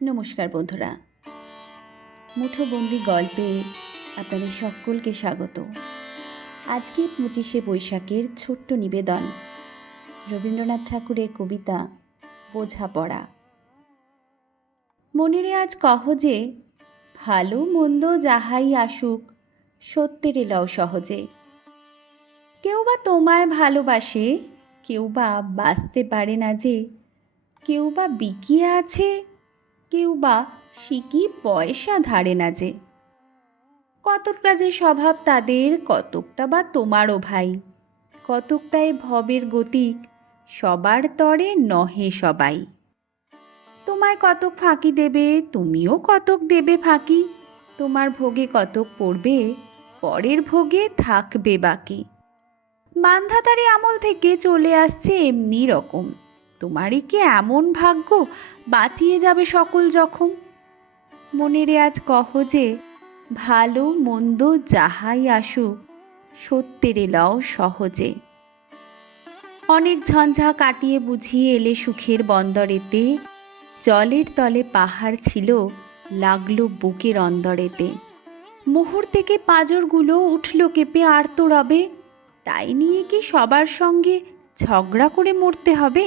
নমস্কার বন্ধুরা। মুঠোবন্দি গল্পে আপনাদের সকলকে স্বাগত। আজকে পঁচিশে বৈশাখের ছোট্ট নিবেদন, রবীন্দ্রনাথ ঠাকুরের কবিতা বোঝাপড়া মনেরে আজ কহ যে, ভালো মন্দ যাহাই আসুক, সত্যের এলাও সহজে। কেউ বা তোমায় ভালোবাসে, কেউ বা বাঁচতে পারে না যে, কেউ বা বিকিয়ে আছে কেউ বা শিকি পয়সা ধারে না যে? কতকটা যে স্বভাব তাদের, কতকটা বা তোমারও ভাই। কতকটাই ভবের গতিক, সবার তরে নহে সবাই। তোমায় কতক ফাঁকি দেবে, তুমিও কতক দেবে ফাঁকি। তোমার ভোগে কতক পড়বে, পরের ভোগে থাকবে বাকি। বান্ধাতারি আমল থেকে চলে আসছে এমনি রকম। তোমারই কি এমন ভাগ্য? বাঁচিয়ে যাবে সকল জখম। মনেরে আজ কহ যে, ভালো মন্দ যাহাই আসুক, সত্যের এলাও সহজে। অনেক ঝঞ্ঝা কাটিয়ে বুঝিয়ে এলে সুখের বন্দরেতে, জলের তলে পাহাড় ছিল, লাগল বুকের অন্দরেতে। মোহর থেকে পাঁজরগুলো উঠল কেঁপে আর তো রবে তাই নিয়ে কি সবার সঙ্গে ঝগড়া করে মরতে হবে?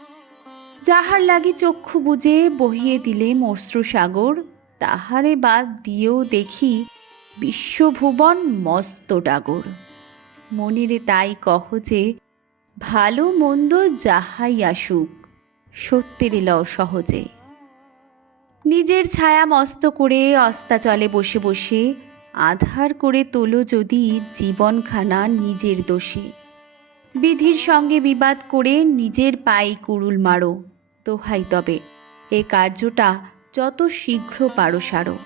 যাহার লাগি চক্ষু বুঝে বহিয়ে দিলে মশ্রু সাগর, তাহারে বাদ দিয়েও দেখি বিশ্বভুবন মস্ত ডাগর। মনেরে তাই কহ যে, ভালো মন্দ যাহাই আসুক, সত্যের এলাও সহজে। নিজের ছায়া মস্ত করে অস্তাচলে বসে বসে, আধার করে তোলো যদি জীবনখানা নিজের দোষে। বিধির সঙ্গে বিবাদ করে নিজের পায়ে কুড়ুল মারো। দোহাই তবে। এ কার্যটা যত শীঘ্র পারো সারো।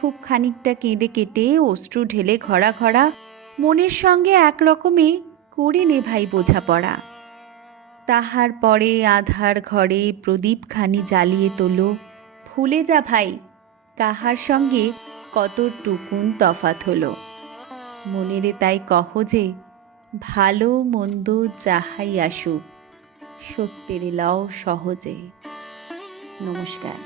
খুব খানিকটা কেঁদে কেটে অশ্রু ঢেলে ঘরা ঘরা মনের সঙ্গে একরকমে করে নে ভাই বোঝাপড়া। তাহার পরে আধার ঘরে প্রদীপখানি জ্বালিয়ে তোলো। ভুলে যা ভাই, কাহার সঙ্গে কত টুকুন তফাত হলো। মনেরে তাই কহ যে, ভালো মন্দ যাহাই আসুক সত্যের লীলাও সহজে নমস্কার।